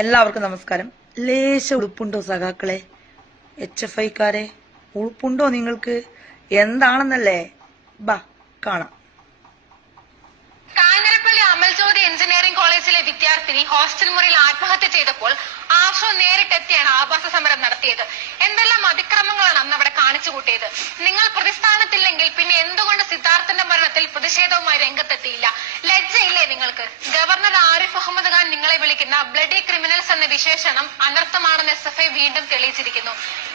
എല്ലാവർക്കും നമസ്കാരം. ലേശ ഉളുപ്പുണ്ടോ സഖാക്കളെ? എച്ച് എഫ് ഐക്കാരെ ഉളുപ്പുണ്ടോ നിങ്ങൾക്ക്? എന്താണെന്നല്ലേ? ബാ കാണാം. കാഞ്ഞിരപ്പള്ളി അമൽജ്യോതി എഞ്ചിനീയറിംഗ് കോളേജിലെ വിദ്യാർത്ഥിനി ഹോസ്റ്റൽ മുറിയിൽ ആത്മഹത്യ ചെയ്തപ്പോൾ ആശോ നേരിട്ടെത്തിയാണ് ആവാസ സമരം നടത്തിയത്. എന്തെല്ലാം അതിക്രമങ്ങളാണ് അന്ന് അവിടെ കൂട്ടിയത് നിങ്ങൾ പ്രതിസ്ഥാനത്തില്ലെങ്കിൽ പിന്നെ എന്തുകൊണ്ട് സിദ്ധാർത്ഥന്റെ മരണത്തിൽ പ്രതിഷേധവുമായി രംഗത്തെത്തിയില്ല? ലജ്ജയില്ലേ നിങ്ങൾക്ക്? ഗവർണർ ആരിഫ് അഹമ്മദ് ഖാൻ നിങ്ങളെ വിളിക്കുന്ന ബ്ലഡി ക്രിമിനൽസ് എന്ന വിശേഷണം അനർത്ഥമാണെന്ന് എസ് എഫ് ഐ വീണ്ടും തെളിയിച്ചിരിക്കുന്നു.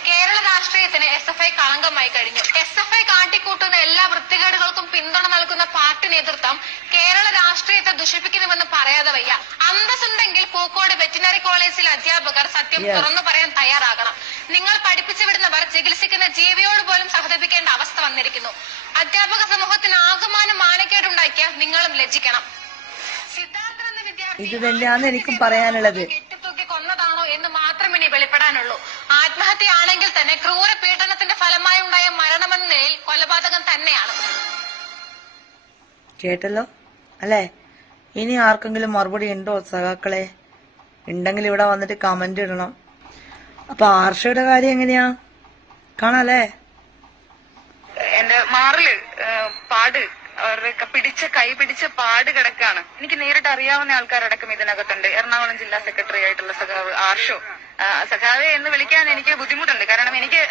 കേരള രാഷ്ട്രീയത്തിന് എസ് എഫ് ഐ കളങ്കമായി കഴിഞ്ഞു. എസ് എഫ് ഐ കാട്ടിക്കൂട്ടുന്ന എല്ലാ വൃത്തികേടുകൾക്കും പിന്തുണ നൽകുന്ന പാർട്ടി നേതൃത്വം കേരള രാഷ്ട്രീയത്തെ ദുഷിപ്പിക്കുന്നുവെന്ന് പറയാതെ വയ്യ. അന്തസ്സുണ്ടെങ്കിൽ പൂക്കോട് വെറ്റിനറി കോളേജിലെ അധ്യാപകർ സത്യം തുറന്നു പറയാൻ തയ്യാറാകണം. നിങ്ങൾ പഠിപ്പിച്ചു വിടുന്നവർ ചികിത്സിക്കുന്ന ജീവിയോട് പോലും സഹതപിക്കേണ്ട അവസ്ഥ വന്നിരിക്കുന്നു. അധ്യാപക സമൂഹത്തിന് ആകമാനം മാനക്കേടുണ്ടാക്കിയ നിങ്ങളും ലജ്ജിക്കണം. സിദ്ധാർത്ഥൻ എന്ന വിദ്യാർത്ഥി ഇത് തന്നെയാണ് എനിക്കും പറയാനുള്ളത്. കെട്ടിത്തൂക്കി കൊന്നതാണോ എന്ന് മാത്രം ഇനി വെളിപ്പെടാനുള്ളൂ. ആത്മഹത്യയാണെങ്കിൽ തന്നെ ക്രൂര പീഡനത്തിന്റെ ഫലമായി ഉണ്ടായ മരണമെന്ന നിലയിൽ കൊലപാതകം തന്നെയാണ്. കേട്ടല്ലോ? അല്ലേ? ഇനി ആർക്കെങ്കിലും മറുപടി ഉണ്ടോ സഖാക്കളെ? ഉണ്ടെങ്കിൽ ഇവിടെ വന്നിട്ട് കമന്റ് ഇടണം. അപ്പൊ ആർഷയുടെ കാര്യം എങ്ങനെയാ? കാണാല്ലേ? എന്റെ മാറിൽ പാട്. അവരുടെ പിടിച്ച കൈ പിടിച്ച പാട് കിടക്കാണ്. എനിക്ക് നേരിട്ട് അറിയാവുന്ന ആൾക്കാരടക്കം ഇതിനകത്തുണ്ട്. എറണാകുളം ജില്ലാ സെക്രട്ടറി ആയിട്ടുള്ള സഖാവ് ആർഷോ. സഖാവ് എന്ന് വിളിക്കാൻ എനിക്ക് ബുദ്ധിമുട്ടുണ്ട്. കാരണം എനിക്ക്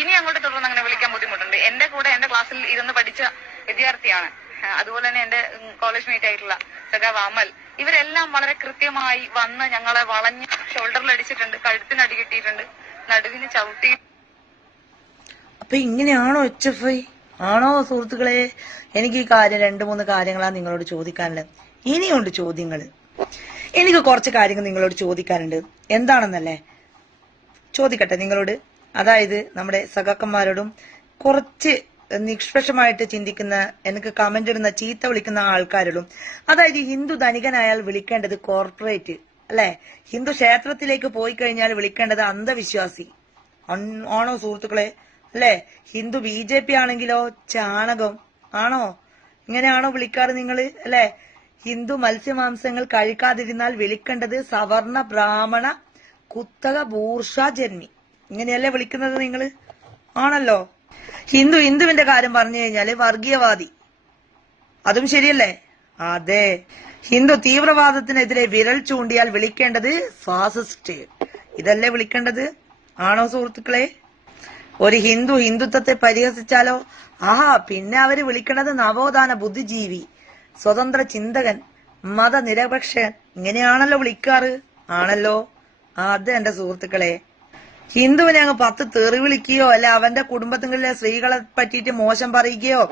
ഇനി അങ്ങോട്ട് തുടർന്ന് അങ്ങനെ വിളിക്കാൻ ബുദ്ധിമുട്ടുണ്ട്. എന്റെ കൂടെ എന്റെ ക്ലാസ്സിൽ ഇരുന്ന് പഠിച്ച വിദ്യാർത്ഥിയാണ്. അതുപോലെ തന്നെ എന്റെ കോളേജ് മീറ്റ് ആയിട്ടുള്ള സഖാവ് അമൽ. ഇവരെല്ലാം വളരെ കൃത്യമായി വന്ന് ഞങ്ങളെ വളഞ്ഞ് ഷോൾഡറിൽ അടിച്ചിട്ടുണ്ട് കഴുത്തിന് അടി കിട്ടിയിട്ടുണ്ട് നടുവിന് ചവിട്ടി. അപ്പൊ ഇങ്ങനെയാണോ എച്ച് എഫ് ഐ ആണോ സുഹൃത്തുക്കളെ? എനിക്ക് ഈ കാര്യം രണ്ട് മൂന്ന് കാര്യങ്ങളാണ് നിങ്ങളോട് ചോദിക്കാനുള്ളത്. ഇനിയുണ്ട് ചോദ്യങ്ങൾ എനിക്ക് കുറച്ച് കാര്യങ്ങൾ നിങ്ങളോട് ചോദിക്കാനുണ്ട്. എന്താണെന്നല്ലേ? ചോദിക്കട്ടെ നിങ്ങളോട്. അതായത് നമ്മുടെ സഖാക്കന്മാരോടും കുറച്ച് നിഷ്പക്ഷമായിട്ട് ചിന്തിക്കുന്ന എനിക്ക് കമന്റ് ഇടുന്ന ചീത്ത വിളിക്കുന്ന ആൾക്കാരോടും അതായത് ഹിന്ദു ധനികനായാൽ വിളിക്കേണ്ടത് കോർപ്പറേറ്റ് അല്ലെ? ഹിന്ദു ക്ഷേത്രത്തിലേക്ക് പോയി കഴിഞ്ഞാൽ വിളിക്കേണ്ടത് അന്ധവിശ്വാസി. ആണോ സുഹൃത്തുക്കളെ? അല്ലെ? ഹിന്ദു ബി ജെ പി ആണെങ്കിലോ? ചാണകം. ആണോ? ഇങ്ങനെയാണോ വിളിക്കാറ് നിങ്ങൾ അല്ലെ? ഹിന്ദു മത്സ്യമാംസങ്ങൾ കഴിക്കാതിരുന്നാൽ വിളിക്കേണ്ടത് സവർണ ബ്രാഹ്മണ കുത്തക ബൂർഷ ജന്മി. ഇങ്ങനെയല്ലേ വിളിക്കുന്നത് നിങ്ങൾ ആണല്ലോ? ഹിന്ദു ഹിന്ദുവിന്റെ കാര്യം പറഞ്ഞു കഴിഞ്ഞാൽ വർഗീയവാദി. അതും ശരിയല്ലേ? അതെ. ഹിന്ദു തീവ്രവാദത്തിനെതിരെ വിരൽ ചൂണ്ടിയാൽ വിളിക്കേണ്ടത് ഫാസിസ്റ്റ്. ഇതല്ലേ വിളിക്കേണ്ടത്? ആണോ സുഹൃത്തുക്കളെ? ഒരു ഹിന്ദു ഹിന്ദുത്വത്തെ പരിഹസിച്ചാലോ? ആഹാ പിന്നെ അവർ വിളിക്കണത് നവോത്ഥാന ബുദ്ധിജീവി സ്വതന്ത്ര ചിന്തകൻ മതനിരപക്ഷൻ ഇങ്ങനെയാണല്ലോ വിളിക്കാറ്. ആണല്ലോ. അത് എന്റെ സുഹൃത്തുക്കളെ ഹിന്ദുവിനെ അങ്ങ് പത്ത് തെറി വിളിക്കുകയോ അല്ല അവന്റെ കുടുംബത്തിലെ സ്ത്രീകളെ പറ്റിയിട്ട് മോശം പറയുകയോ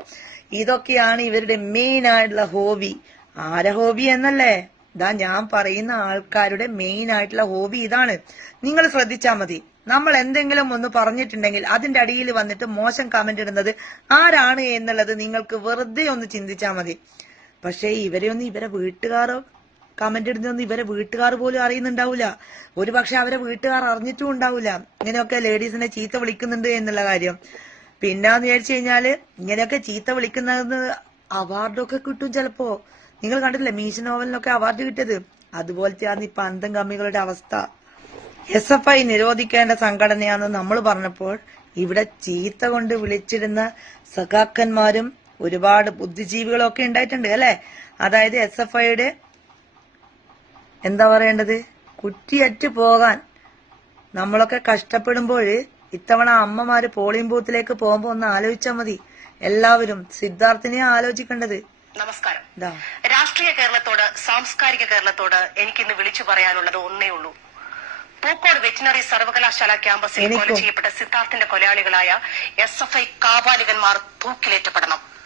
ഇതൊക്കെയാണ് ഇവരുടെ മെയിൻ ആയിട്ടുള്ള ഹോബി ആരെ ഹോബി എന്നല്ലേ? ഇതാ ഞാൻ പറയുന്ന ആൾക്കാരുടെ മെയിൻ ആയിട്ടുള്ള ഹോബി ഇതാണ്. നിങ്ങൾ ശ്രദ്ധിച്ചാ മതി. നമ്മൾ എന്തെങ്കിലും ഒന്ന് പറഞ്ഞിട്ടുണ്ടെങ്കിൽ അതിന്റെ അടിയിൽ വന്നിട്ട് മോശം കമന്റ് ഇടുന്നത് ആരാണ് എന്നുള്ളത് നിങ്ങൾക്ക് വെറുതെ ഒന്ന് ചിന്തിച്ചാ മതി. പക്ഷേ ഇവരെയൊന്നും ഇവരെ വീട്ടുകാരോ കമന്റ് ഇടുന്നൊന്നും ഇവരെ വീട്ടുകാർ പോലും അറിയുന്നുണ്ടാവില്ല ഒരു പക്ഷെ അവരെ വീട്ടുകാർ അറിഞ്ഞിട്ടും ഉണ്ടാവില്ല ഇങ്ങനെയൊക്കെ ലേഡീസിനെ ചീത്ത വിളിക്കുന്നുണ്ട് എന്നുള്ള കാര്യം. പിന്നാന്ന് വിചാരിച്ചു കഴിഞ്ഞാൽ ഇങ്ങനെയൊക്കെ ചീത്ത വിളിക്കുന്നത് അവാർഡൊക്കെ കിട്ടും ചിലപ്പോ. നിങ്ങൾ കണ്ടിട്ടില്ലേ മീശ നോവലിനൊക്കെ അവാർഡ് കിട്ടിയത്? അതുപോലത്തെയാണ് ഇപ്പൊ അന്തം കമ്മികളുടെ അവസ്ഥ. എസ് എഫ് ഐ നിരോധിക്കേണ്ട സംഘടനയാണെന്ന് നമ്മൾ പറഞ്ഞപ്പോൾ ഇവിടെ ചീത്ത കൊണ്ട് വിളിച്ചിരുന്ന സഖാക്കന്മാരും ഒരുപാട് ബുദ്ധിജീവികളൊക്കെ ഉണ്ടായിട്ടുണ്ട് അല്ലെ? അതായത് എസ് എഫ് ഐയുടെ എന്താ പറയേണ്ടത്? കുറ്റിയറ്റ് പോകാൻ. നമ്മളൊക്കെ കഷ്ടപ്പെടുമ്പോൾ ഇത്തവണ അമ്മമാര് പോളിംഗ് ബൂത്തിലേക്ക് പോകുമ്പോ ഒന്ന് ആലോചിച്ചാൽ മതി. എല്ലാവരും സിദ്ധാർത്ഥിനെ ആലോചിക്കേണ്ടത്. നമസ്കാരം. രാഷ്ട്രീയ കേരളത്തോട് സാംസ്കാരിക കേരളത്തോട് എനിക്കിന്ന് വിളിച്ചു പറയാനുള്ളത് ഒന്നേ ഉള്ളൂ. പൂക്കോട് വെറ്റിനറി സർവകലാശാല ക്യാമ്പസിൽ കൊല ചെയ്യപ്പെട്ട സിദ്ധാർത്ഥിന്റെ കൊലയാളികളായ എസ് എഫ് ഐ കാപാലികന്മാർ തൂക്കിലേറ്റപ്പെടണം.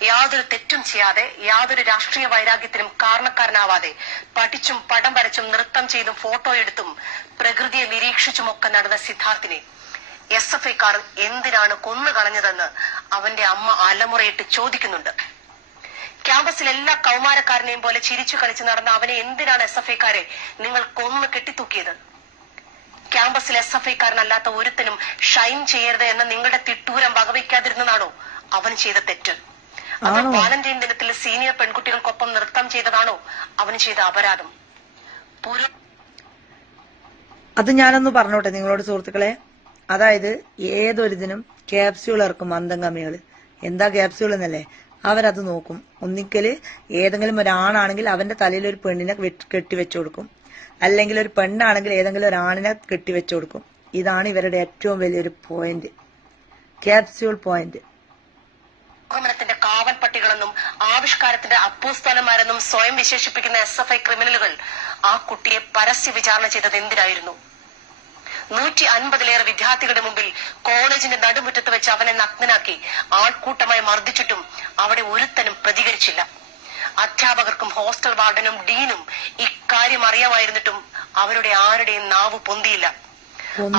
യാതൊരു തെറ്റും ചെയ്യാതെ യാതൊരു രാഷ്ട്രീയ വൈരാഗ്യത്തിനും കാരണക്കാരനാവാതെ പഠിച്ചും പടം വരച്ചും നൃത്തം ചെയ്തും ഫോട്ടോ എടുത്തും പ്രകൃതിയെ നിരീക്ഷിച്ചുമൊക്കെ നടന്ന സിദ്ധാർത്ഥിനെ എസ് എഫ് ഐക്കാർ എന്തിനാണ് കൊന്നു കളഞ്ഞതെന്ന് അവന്റെ അമ്മ അലമുറയിട്ട് ചോദിക്കുന്നുണ്ട്. ക്യാമ്പസിൽ എല്ലാ കൗമാരക്കാരനെയും പോലെ ചിരിച്ചു കളിച്ച് നടന്ന അവനെ എന്തിനാണ് എസ് എഫ് ഐക്കാരെ നിങ്ങൾ കൊന്നു കെട്ടിത്തൂക്കിയത്? ക്യാമ്പസിൽ എസ് എഫ് ഐക്കാരനല്ലാത്ത ഒരുത്തനും ഷൈൻ ചെയ്യരുത് എന്ന നിങ്ങളുടെ തിട്ടൂരം വകവയ്ക്കാതിരുന്നതാണോ അവൻ ചെയ്ത തെറ്റ്? അത്? വാലന്റൈൻ ദിനത്തിൽ സീനിയർ പെൺകുട്ടികൾക്കൊപ്പം നൃത്തം ചെയ്തതാണോ? അവൻ ചെയ്ത അപരാധം. പുരോ അത് ഞാനൊന്ന് പറഞ്ഞോട്ടെ നിങ്ങളോട് സുഹൃത്തുക്കളെ. അതായത് ഏതൊരിതിനും ക്യാപ്സ്യൂൾ ഇറക്കും മന്ദംഗമികൾ എന്താ ക്യാപ്സ്യൂൾ എന്നല്ലേ? അവരത് നോക്കും. ഒന്നിക്കൽ ഏതെങ്കിലും ഒരാണാണെങ്കിൽ അവന്റെ തലയിൽ ഒരു പെണ്ണിനെ കെട്ടിവെച്ചു കൊടുക്കും. അല്ലെങ്കിൽ ഒരു പെണ്ണാണെങ്കിൽ ഏതെങ്കിലും ഒരു ആണിനെ കെട്ടിവെച്ചു കൊടുക്കും. ഇതാണ് ഇവരുടെ ഏറ്റവും വലിയൊരു പോയിന്റ് ക്യാപ്സ്യൂൾ പോയിന്റ് കാവൽ പട്ടികളെന്നും ആവിഷ്കാരത്തിന്റെ അപ്പൂസ്ഥാനമാരെന്നും സ്വയം വിശേഷിപ്പിക്കുന്ന എസ് എഫ് ഐ ക്രിമിനലുകൾ ആ കുട്ടിയെ പരസ്യ വിചാരണ ചെയ്തത് എന്തിനായിരുന്നു? നൂറ്റി അൻപതിലേറെ വിദ്യാർത്ഥികളുടെ മുമ്പിൽ കോളേജിന്റെ നടുമുറ്റത്ത് വെച്ച് അവനെ നഗ്നനാക്കി ആൾക്കൂട്ടമായി മർദ്ദിച്ചിട്ടും അവിടെ ഒരുത്തനും പ്രതികരിച്ചില്ല. അധ്യാപകർക്കും ഹോസ്റ്റൽ വാർഡനും ഡീനും ഇക്കാര്യം അറിയാമായിരുന്നിട്ടും അവരുടെ ആരുടെയും നാവ് പൊന്തിയില്ല.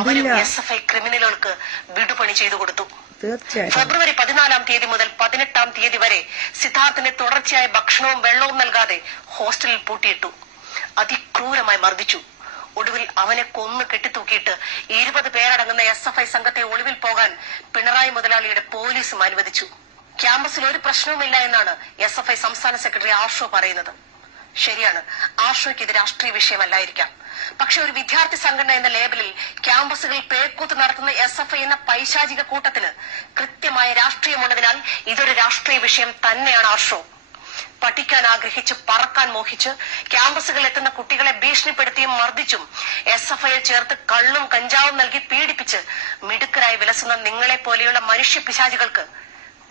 അവരും എസ് എഫ് ഐ ക്രിമിനലുകൾക്ക് വിടുപണി ചെയ്തു കൊടുത്തു. തീർച്ചയായിട്ടും. ഫെബ്രുവരി പതിനാലാം തീയതി മുതൽ പതിനെട്ടാം തീയതി വരെ സിദ്ധാർത്ഥിന് തുടർച്ചയായ ഭക്ഷണവും വെള്ളവും നൽകാതെ ഹോസ്റ്റലിൽ പൂട്ടിയിട്ടു. അതിക്രൂരമായി മർദ്ദിച്ചു. ഒടുവിൽ അവനെ കൊന്ന് കെട്ടിത്തൂക്കിയിട്ട് ഇരുപത് പേരടങ്ങുന്ന എസ് എഫ് ഐ സംഘത്തെ ഒളിവിൽ പോകാൻ പിണറായി മുതലാളിയുടെ പോലീസും അനുവദിച്ചു. ക്യാമ്പസിൽ ഒരു പ്രശ്നവുമില്ല എന്നാണ് എസ് എഫ് ഐ സംസ്ഥാന സെക്രട്ടറി ആഷോ പറയുന്നത്. ശരിയാണ് ആഷോയ്ക്ക് ഇത് രാഷ്ട്രീയ വിഷയമല്ലായിരിക്കാം. പക്ഷെ ഒരു വിദ്യാർത്ഥി സംഘടന എന്ന ലേബലിൽ ക്യാമ്പസുകളിൽ പേക്കൂത്ത് നടത്തുന്ന എസ് എഫ് ഐ എന്ന പൈശാചിക കൂട്ടത്തിന് കൃത്യമായ രാഷ്ട്രീയമുള്ളതിനാൽ ഇതൊരു രാഷ്ട്രീയ വിഷയം തന്നെയാണ് ആർഷോ പഠിക്കാൻ ആഗ്രഹിച്ച് പറക്കാൻ മോഹിച്ച് ക്യാമ്പസുകളിൽ എത്തുന്ന കുട്ടികളെ ഭീഷണിപ്പെടുത്തിയും മർദ്ദിച്ചും എസ് എഫ് ഐയിൽ ചേർത്ത് കള്ളും കഞ്ചാവും നൽകി പീഡിപ്പിച്ച് മിടുക്കരായി വിലസുന്ന നിങ്ങളെ പോലെയുള്ള മനുഷ്യ പിശാചികൾക്ക്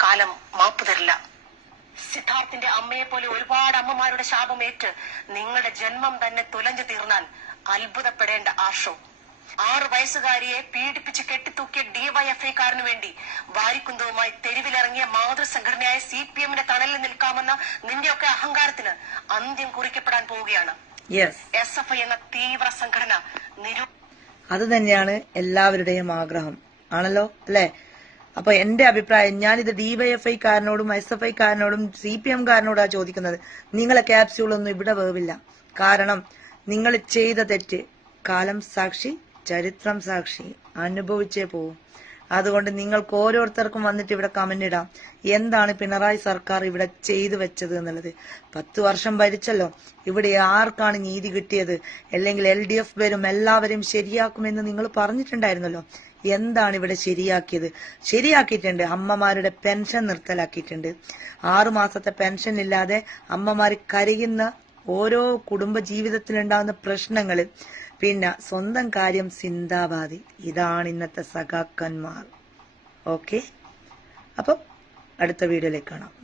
കാലം മാപ്പ് തരില്ല. സിദ്ധാർത്ഥിന്റെ അമ്മയെ പോലെ ഒരുപാട് അമ്മമാരുടെ ശാപമേറ്റ് നിങ്ങളുടെ ജന്മം തന്നെ തുലഞ്ഞു തീർന്നാൽ അത്ഭുതപ്പെടേണ്ട ആഷോ ആറു വയസ്സുകാരിയെ പീഡിപ്പിച്ച് കെട്ടിത്തൂക്കിയ ഡിവൈഎഫ്ഐക്കാരനു വേണ്ടി വാരിക്കുന്തവുമായി തെരുവിലിറങ്ങിയ മാതൃസംഘടനയായ സി പി എമ്മിന്റെ തണലിൽ നിൽക്കാമെന്ന നിന്റെയൊക്കെ അഹങ്കാരത്തിന് അന്ത്യം കുറിക്കപ്പെടാൻ പോവുകയാണ്. എസ് എഫ് ഐ എന്ന തീവ്ര സംഘടന നിരൂ അത് തന്നെയാണ് എല്ലാവരുടെയും ആഗ്രഹം. ആണല്ലോ? അല്ലെ? അപ്പൊ എന്റെ അഭിപ്രായം ഞാനിത് ഡിവൈഎഫ്ഐ കാരനോടും എസ് എഫ് ഐ കാരനോടും സി പി എം കാരനോടാ ചോദിക്കുന്നത്. നിങ്ങളെ ക്യാപ്സ്യൂളൊന്നും ഇവിടെ വേവില്ല. കാരണം നിങ്ങൾ ചെയ്ത തെറ്റ് കാലം സാക്ഷി ചരിത്രം സാക്ഷി അനുഭവിച്ചേ പോവും. അതുകൊണ്ട് നിങ്ങൾക്ക് ഓരോരുത്തർക്കും വന്നിട്ട് ഇവിടെ കമന്റ് ഇടാം. എന്താണ് പിണറായി സർക്കാർ ഇവിടെ ചെയ്തു വെച്ചത് എന്നുള്ളത്. പത്ത് വർഷം ഭരിച്ചല്ലോ. ഇവിടെ ആർക്കാണ് നീതി കിട്ടിയത്? അല്ലെങ്കിൽ എൽ ഡി എഫ് വരും എല്ലാവരും ശരിയാക്കുമെന്ന് നിങ്ങൾ പറഞ്ഞിട്ടുണ്ടായിരുന്നല്ലോ. എന്താണ് ഇവിടെ ശരിയാക്കിയത്? ശരിയാക്കിയിട്ടുണ്ട്. അമ്മമാരുടെ പെൻഷൻ നിർത്തലാക്കിയിട്ടുണ്ട്. ആറു മാസത്തെ പെൻഷൻ ഇല്ലാതെ അമ്മമാർ കരയുന്ന ഓരോ കുടുംബ ജീവിതത്തിലുണ്ടാകുന്ന പ്രശ്നങ്ങൾ പിന്നെ സ്വന്തം കാര്യം സിന്ദാബാദി ഇതാണ് ഇന്നത്തെ സഖാക്കന്മാർ. ഓക്കെ? അപ്പം അടുത്ത വീഡിയോയിലേക്ക് കാണാം.